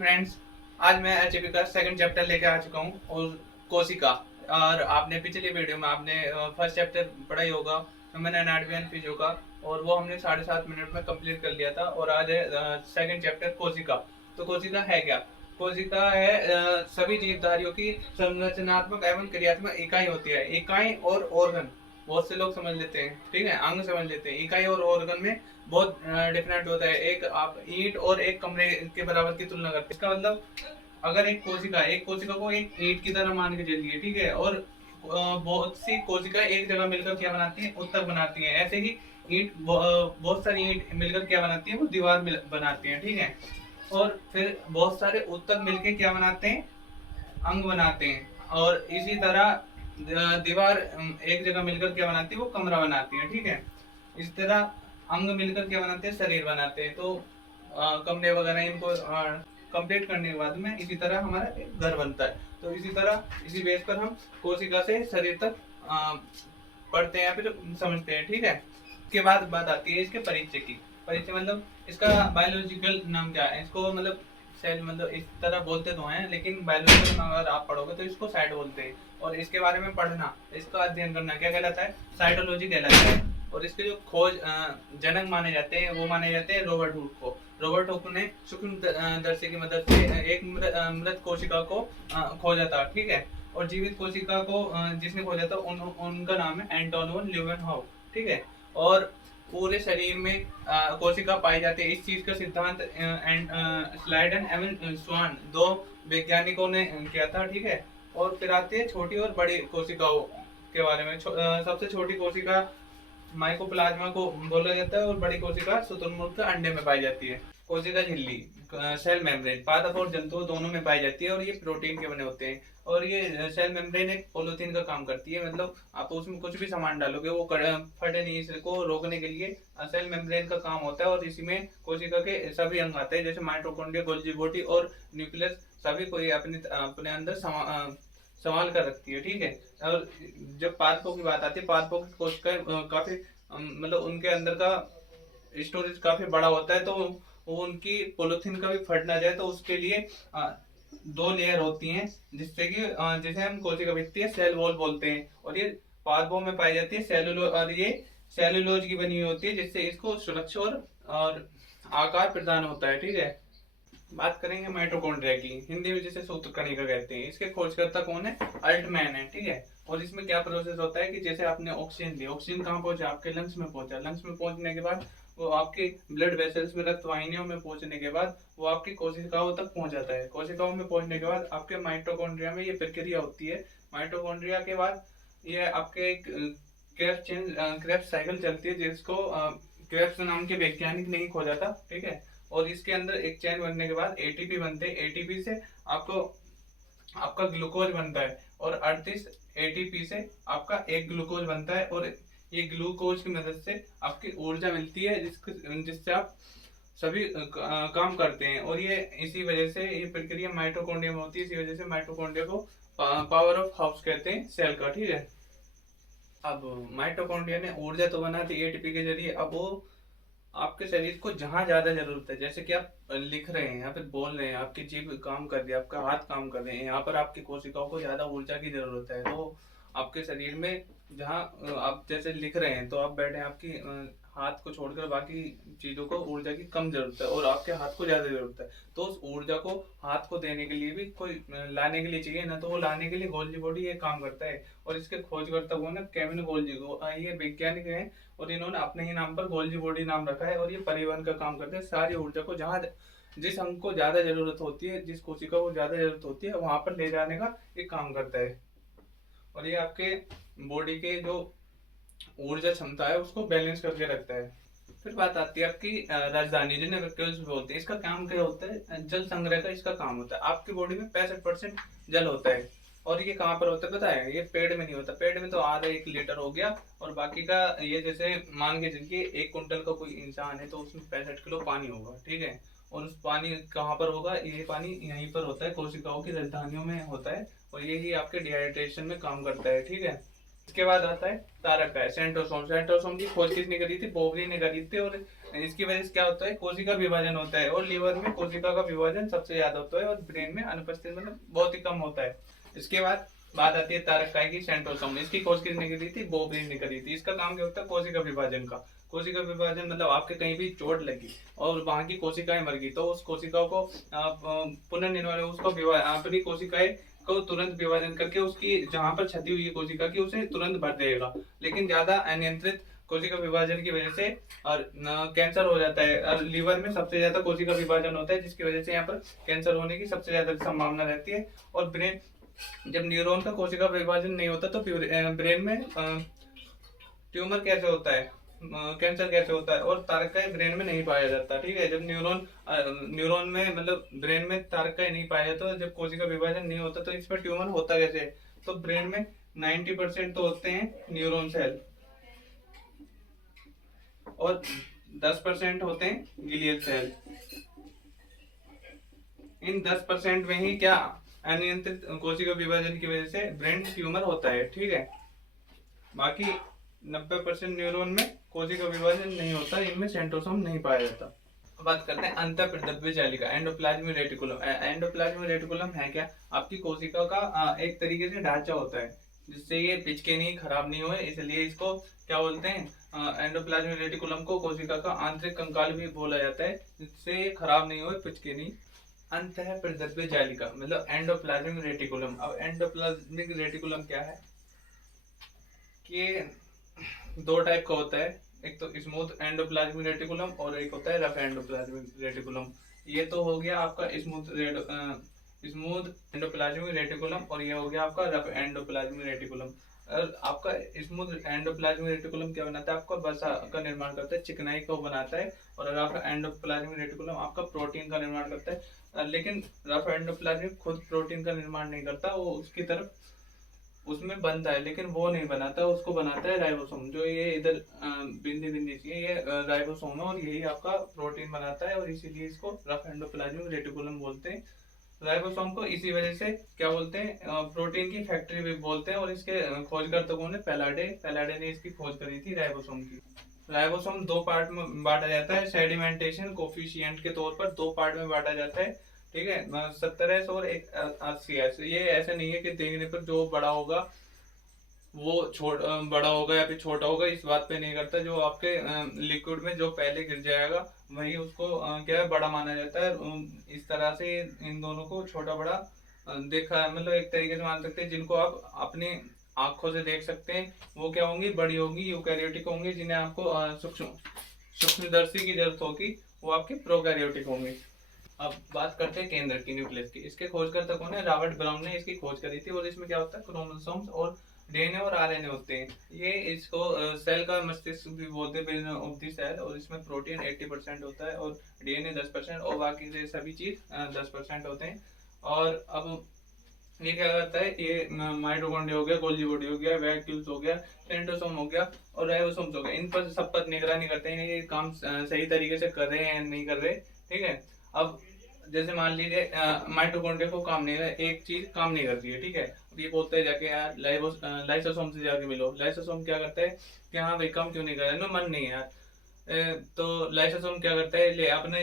Friends, आज मैं HP का सेकंड चैप्टर लेके आ चुका हूँ और कोशिका। और आपने पिछली वीडियो में आपने फर्स्ट चैप्टर पढ़ा ही होगा, मैंने एनाटॉमी एंड फिजियो का, और वो हमने 7.5 मिनट में कंप्लीट कर लिया था। और आज है सेकंड चैप्टर कोशिका। तो कोशिका है क्या? कोशिका है सभी जीवधारियों की संरचनात्मक एवं क्रियात्मक इकाई होती है। इकाई और ऑर्गन बहुत से लोग समझ लेते हैं, ठीक है, अंग समझ लेते हैं। इकाई और ऑर्गन में बहुत डिफरेंट होता है। एक आप ईंट और एक कमरे के बराबर की तुलना करते हैं। इसका मतलब अगर एक कोशिका को एक ईंट की तरह मान के चलिए, ठीक है, और बहुत सी कोशिका एक जगह मिलकर क्या बनाती है? उत्तक बनाती है। ऐसे ही बहुत सारी ईंट मिलकर क्या बनाती है? वो दीवार बनाती है, ठीक है। और फिर बहुत सारे उत्तक मिलकर क्या बनाते हैं? अंग बनाते हैं। और इसी तरह दीवार एक जगह मिलकर क्या बनाती है? वो कमरा बनाती है, ठीक है। इस तरह अंग मिलकर क्या बनाते हैं? शरीर बनाते हैं। तो कमरे वगैरह इनको कंप्लीट करने के बाद में इसी तरह हमारा एक घर बनता है। तो इसी तरह इसी बेस पर हम कोशिका से शरीर तक पढ़ते हैं या फिर समझते हैं, ठीक है। इसके बाद बात आती है इसके परिचय की। परिचय मतलब इसका बायोलॉजिकल नाम क्या है? इसको मतलब सेल, मतलब इस तरह बोलते तो हैं, लेकिन बायोलॉजिकल नाम अगर आप पढ़ोगे तो इसको साइट बोलते हैं। और इसके बारे में पढ़ना, इसका अध्ययन करना क्या कहलाता है? साइटोलॉजी कहलाता है। और इसके जो खोज जनक माने जाते हैं वो माने जाते हैं रॉबर्ट हुक को। रॉबर्ट हुक ने सूक्ष्मदर्शी की मदद से एक मृत कोशिका को खोजा था, ठीक है। और जीवित कोशिका को जिसने खोजा था उनका नाम है एंटोन ल्यूवेनहॉफ, ठीक है। और पूरे शरीर में कोशिका पाई जाती है। इस चीज का सिद्धांत स्लाइडन एवं स्वान, दो वैज्ञानिकों ने किया था, ठीक है। और फिर आती है छोटी और बड़ी कोशिकाओं के बारे में। सबसे छोटी कोशिका माइकोप्लाज्मा को बोला जाता है और बड़ी कोशिका शुतुरमुर्ग के अंडे में पाई जाती है। कोशिका झिल्ली, सेल मेम्ब्रेन, पादप और जंतु दोनों में पाई जाती है और ये प्रोटीन के बने होते हैं। और ये सेल मेम्ब्रेन एक पॉलिथीन का काम करती है, मतलब आप उसमें कुछ भी सामान डालोगे वो फटे नहीं, इसको रोकने के लिए सेल मेम्ब्रेन का काम होता है। और इसी में कोशिका के सभी अंग आते हैं, जैसे माइटोकॉन्ड्रिया, गोल्जी बॉडी और न्यूक्लियस, सभी को ये अपने अपने अंदर संभाल कर रखती है, ठीक है। और जब पादपों की बात आती है, पादपों की कोशिकाएं काफी मतलब उनके अंदर का स्टोरेज काफी बड़ा होता है। तो वो उनकी पॉलिथीन का भी फट ना जाए तो उसके लिए दो लेयर होती हैं, जिससे कि जिसे हम कोशिका भित्ति या सेल वॉल बोलते हैं। और ये पादपों में पाई जाती है सेलुलोज, और ये सेलुलोज की बनी हुई होती है, जिससे इसको सुरक्षा और आकार प्रदान होता है, ठीक है। बात करेंगे माइटोकॉन्ड्रिया की, हिंदी में जिसे सूत्रकणिका कहते हैं। इसके खोजकर्ता कौन है? अल्टमैन है, ठीक है। और इसमें क्या प्रोसेस होता है कि जैसे आपने ऑक्सीजन ली, ऑक्सीजन कहाँ पहुंचा? आपके लंग्स में पहुंचा। लंग्स में पहुंचने के बाद वो आपके ब्लड वेसल्स में, रक्त वाहिनियों में पहुंचने के बाद वो आपकी कोशिकाओं तक पहुंच जाता है। कोशिकाओं में पहुंचने के बाद आपके माइटोकॉन्ड्रिया में ये प्रक्रिया होती है। माइटोकॉन्ड्रिया के बाद ये आपके एक क्रेब्स साइकिल चलती है, जिसको क्रेब्स नाम के वैज्ञानिक ने ही खोजा था, ठीक है। और इसके अंदर एक चैन बनने के बाद एटीपी बनते हैं। एटीपी से आपको आपका ग्लूकोज बनता है। और 38 एटीपी से आपका एक ग्लूकोज बनता है। और ये ग्लूकोज की मदद से आपकी ऊर्जा मिलती है, जिससे आप सभी काम करते हैं। और ये इसी वजह से ये प्रक्रिया माइटोकॉन्ड्रिया में होती है। इसी वजह से माइटोकॉन्ड्रिया को पावर ऑफ हाउस कहते हैं सेल का, ठीक है। अब माइटोकॉन्ड्रिया ने ऊर्जा तो बना दी एटीपी के जरिए। अब वो आपके शरीर को जहां ज्यादा जरूरत है, जैसे कि आप लिख रहे हैं या फिर बोल रहे हैं, आपकी जीभ काम कर रही है, आपका हाथ काम कर रहे हैं, यहाँ पर आपकी कोशिकाओं को ज्यादा ऊर्जा की जरूरत है। तो आपके शरीर में जहाँ आप जैसे लिख रहे हैं तो आप बैठे हैं, आपकी हाथ को छोड़कर बाकी चीजों को ऊर्जा की कम जरूरत है और आपके हाथ को ज्यादा जरूरत है। तो उस ऊर्जा को हाथ को देने के लिए भी कोई लाने के लिए चाहिए ना, तो वो लाने के लिए गोल्जी बॉडी ये काम करता है। और इसके खोजकर्ता कौन है? केविन गोल्जी को, ये वैज्ञानिक हैं और इन्होंने अपने ही नाम पर गोल्जी बॉडी नाम रखा है। और ये परिवहन का काम करते हैं, सारी ऊर्जा को जहाँ जिस अंग को ज्यादा जरूरत होती है, जिस कोशिका को ज्यादा जरूरत होती है, वहां पर ले जाने का ये काम करता है। और ये आपके बॉडी के जो ऊर्जा क्षमता है उसको बैलेंस करके रखता है। फिर बात आती है आपकी राजधानी, जिन्हें वैक्यूल्स भी बोलते हैं। इसका काम क्या होता है? जल संग्रह का इसका काम होता है। आपकी बॉडी में 65% जल होता है। और ये कहाँ पर होता है पता है? ये पेड़ में नहीं होता। पेड़ में तो आधा 1 लीटर हो गया, और बाकी का ये जैसे मान के चलिए 1 कुंटल का कोई इंसान है तो उसमें 65 किलो पानी होगा, ठीक है। और उस पानी कहाँ पर होगा? ये पानी यहीं पर होता है, कोशिकाओं की राजधानियों में होता है। और यही आपके डिहाइड्रेशन में काम करता है, ठीक है। इसके बाद आता है तारक का सेंट्रोसोम। सेंट्रोसोम की खोज किसने करी थी? बोवरी ने करी थी। और इसकी वजह से क्या होता है? कोशिका विभाजन होता है, और लीवर में कोशिका का विभाजन सबसे ज्यादा होता है और ब्रेन में अनुपस्थित मतलब बहुत ही कम होता है। इसके बाद बात आती है तारककाय की सेंट्रोसोम। इसकी खोज किसने करी थी? बोवरी ने करी थी। इसका काम क्या होता है? कोशिका विभाजन का। कोशिका विभाजन मतलब आपके कहीं भी चोट लगी और वहां की कोशिकाएं मर गई, तो उस कोशिकाओं को पुनर्निर्माण, उसको अपनी कोशिकाएं को तुरंत विभाजन करके उसकी जहां पर क्षति हुई है कोशिका की उसे तुरंत भर देगा। लेकिन ज्यादा अनियंत्रित कोशिका विभाजन की वजह से और कैंसर हो जाता है। और लीवर में सबसे ज्यादा कोशिका विभाजन होता है, जिसकी वजह से यहाँ पर कैंसर होने की सबसे ज्यादा संभावना रहती है। और ब्रेन, जब न्यूरॉन का कोशिका विभाजन नहीं होता तो ब्रेन में ट्यूमर कैसे होता है, कैंसर कैसे होता है? और तारककाय ब्रेन में नहीं पाया जाता। ठीक है, जब न्यूरॉन में मतलब ब्रेन में तारककाय नहीं पाया जाता, जब कोशिका विभाजन नहीं होता, तो इस पर ट्यूमर होता कैसे है? तो ब्रेन में 90% तो होते हैं न्यूरॉन सेल और 10% होते हैं ग्लियल सेल। इन 10% में ही क्या अनियंत्रित कोशिका विभाजन की वजह से ब्रेन ट्यूमर होता है। ठीक है, बाकी 90% न्यूरॉन में कोशिका विभाजन नहीं होता, इनमें सेंट्रोसोम नहीं पाया जाता। अब बात करते हैं अंतःप्रदव्य जालिका, एंडोप्लाज्मिक रेटिकुलम। एंडोप्लाज्मिक रेटिकुलम है क्या? आपकी कोशिका का एक तरीके से ढांचा होता है, जिससे ये पिचके नहीं खराब नहीं हो, इसलिए इसको क्या बोलते हैं? एंडोप्लाज्मिक रेटिकुलम को कोशिका का आंतरिक कंकाल भी बोला जाता है, जिससे ये खराब नहीं हो, पिचके नहीं। अंतःप्रदव्य जालिका मतलब एंडोप्लाज्मिक रेटिकुलम। अब एंडोप्लाज्मिक रेटिकुलम क्या है कि दो टाइप का होता है, एक तो स्मूथ एंडोप्लाज्मिक रेटिकुलम और एक होता है रफ एंडोप्लाज्मिक रेटिकुलम। ये तो हो गया आपका स्मूथ एंडोप्लाज्मिक रेटिकुलम, और ये हो गया आपका रफ एंडोप्लाज्मिक रेटिकुलम। और आपका स्मूथ एंडोप्लाज्मिक रेटिकुलम क्या बनाता है? आपका वसा का निर्माण करता है, चिकनाई को बनाता है। और रफ एंडोप्लाज्मिक रेटिकुलम आपका प्रोटीन का निर्माण करता है। लेकिन रफ एंडोप्लाज्मिक खुद प्रोटीन का निर्माण नहीं करता, वो उसकी तरफ उसमें बनता है, लेकिन वो नहीं बनाता, उसको बनाता है राइबोसोम। जो ये इधर बिंदी बिंदी सी है, ये राइबोसोम है, और यही आपका प्रोटीन बनाता है, और इसीलिए इसको रफ एंडोप्लाज्मिक रेटिकुलम बोलते हैं। राइबोसोम को इसी वजह से क्या बोलते हैं? प्रोटीन की फैक्ट्री भी बोलते हैं। और इसके खोजकर्ताओं ने पैलाडे ने इसकी खोज करी थी राइबोसोम की। राइबोसोम दो पार्ट में बांटा जाता है, सेडिमेंटेशन कोफिशिएंट के तौर पर दो पार्ट में बांटा जाता है। ठीक है, 70S और एक 80S। ये ऐसे नहीं है कि देखने पर जो बड़ा होगा वो बड़ा होगा या फिर छोटा होगा, इस बात पे नहीं करता। जो आपके लिक्विड में जो पहले गिर जाएगा वही उसको क्या है, बड़ा माना जाता है। इस तरह से इन दोनों को छोटा बड़ा देखा है, मतलब एक तरीके से मान सकते हैं। जिनको आप अपनी आंखों से देख सकते हैं वो क्या होंगी? बड़ी होंगी, यूकैरियोटिक होंगी। जिन्हें आपको सूक्ष्मदर्शी की जरूरत होगी वो आपके प्रोकैरियोटिक होंगे। अब बात करते हैं केंद्र की, न्यूक्लियस की। इसके खोजकर्ता कौन है? रॉबर्ट ब्राउन ने इसकी खोज करी थी। और इसमें क्या होता है? क्रोमोसोम्स और डीएनए और आरएनए होते हैं। ये इसको सेल का मस्तिष्क भी बोलते हैं, ब्रेन ऑफ द सेल। और इसमें प्रोटीन 80% होता है और डीएनए 10% और बाकी से सभी चीज 10% होते हैं। और अब ये क्या करता है? ये माइटोकॉन्ड्रिया हो गया, गोल्गी बॉडी हो गया, वैक्यूल्स हो गया, सेंट्रोसोम हो गया और राइबोसोम्स हो गया। इन पर सब पर निगरानी करते हैं, ये काम सही तरीके से कर रहे हैं या नहीं कर रहे। ठीक है, अब जैसे मान लीजिए माइटोकॉन्ड्रिया को काम नहीं है, एक चीज काम नहीं करती है। ठीक है, अब ये बोलते हैं जाके यार लाइसोसोम से जाके मिलो। लाइसोसोम क्या करता है कि हाँ भाई काम क्यों नहीं कर रहा है ना, मन नहीं है यार। तो लाइसोसोम क्या करता है? ले अपने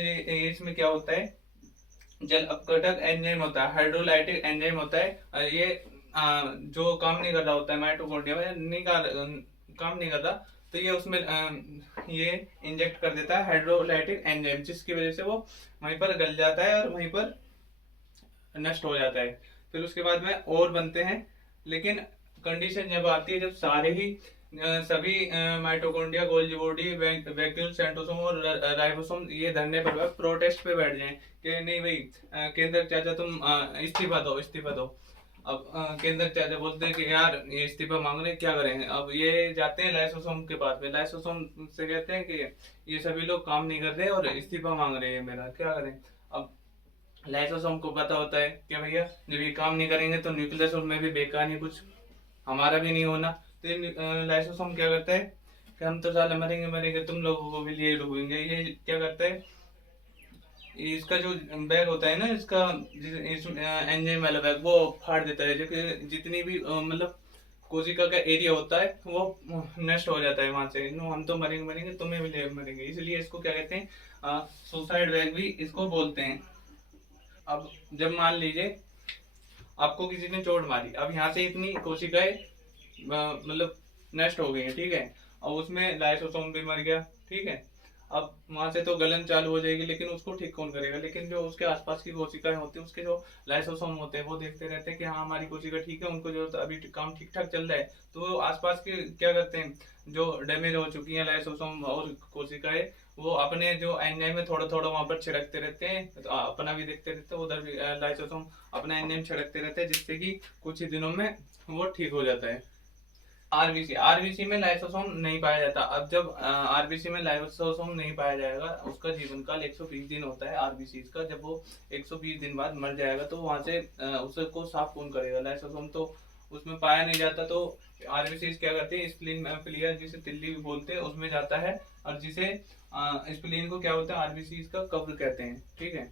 इसमें क्या होता है? जल अपघटक एंजाइम होता है, हाइड्रोलाइटिक एंजाइम होता है। ये जो काम नहीं कर रहा होता है माइटोकॉन्ड्रिया में, काम नहीं कर रहा, तो ये उसमें ये इंजेक्ट कर देता है हाइड्रोलाइटिक एंजाइम, जिसकी वजह से वो वहीं पर गल जाता है और वहीं पर नष्ट हो जाता है। फिर उसके बाद में और बनते हैं। लेकिन कंडीशन जब आती है जब सारे ही सभी mitochondria, Golgi body, vacuole, centrosome और राइबोसोम ये धरने पर प्रोटेस्ट पे बैठ जाएं कि नहीं भाई केंद्र चाचा तुम इस्तीफा दो। अब केंद्र चाचा बोलते हैं कि यार ये इस्तीफा मांग रहे हैं, क्या करें? अब ये जाते हैं लाइसोसोम के पास में, लाइसोसोम से कहते हैं कि ये सभी लोग काम नहीं कर रहे और इस्तीफा मांग रहे हैं मेरा, क्या करें? अब लाइसोसोम को पता होता है कि भैया जब ये काम नहीं करेंगे तो न्यूक्लियस में भी बेकार नहीं, कुछ हमारा भी नहीं होना। तो लाइसोसोम क्या करता है कि हम तो साले मरेंगे मरेंगे, तुम लोगों को भी लिए डूबेंगे। ये क्या करता है? इसका जो बैग होता है ना, इसका एंजाइम वाला बैग, वो फाड़ देता है। जो कि जितनी भी मतलब कोशिका का एरिया होता है वो नष्ट हो जाता है वहां से। नो, हम तो मरेंगे मरेंगे, तुम्हें भी मरेंगे, इसलिए इसको क्या कहते हैं, सुसाइड वैग भी इसको बोलते हैं। अब जब मान लीजिए आपको किसी ने चोट मारी, अब यहाँ से इतनी कोशिकाएं मतलब नष्ट हो गई है, ठीक है। अब उसमें लाइसोसोम भी मर गया, ठीक है। अब वहां से तो गलन चालू हो जाएगी, लेकिन उसको ठीक कौन करेगा? लेकिन जो उसके आसपास की कोशिकाएं होती हैं, उसके जो लाइसोसोम होते हैं, वो देखते रहते हैं कि हाँ हमारी कोशिका ठीक है, उनको जो अभी काम ठीक ठाक चल रहा है, तो वो आसपास के क्या करते हैं, जो डैमेज हो चुकी है लाइसोसोम और कोशिकाएं, वो अपने जो एंजाइम में थोड़ा थोड़ा वहां पर छिड़कते रहते हैं, तो अपना भी देखते रहते हैं, उधर भी लाइसोसोम अपना एंजाइम छिड़कते रहते हैं, जिससे कि कुछ ही दिनों में वो ठीक हो जाता है। आरबीसी, आरबीसी में लाइसोसोम नहीं पाया जाता। अब जब आरबीसी में लाइसोसोम नहीं पाया जाएगा, उसका जीवन काल 120 दिन होता है आरबीसी का। जब वो 120 दिन बाद मर जाएगा, तो वहां से उसको साफ कौन करेगा? लाइसोसोम तो उसमें पाया नहीं जाता, तो आरबीसी क्या करते हैं, स्प्लीन फ्लियर जिसे तिल्ली भी बोलते हैं, उसमें जाता है, और जिसे स्प्लीन को क्या होता है, आरबीसी का कब्र कहते हैं, ठीक है।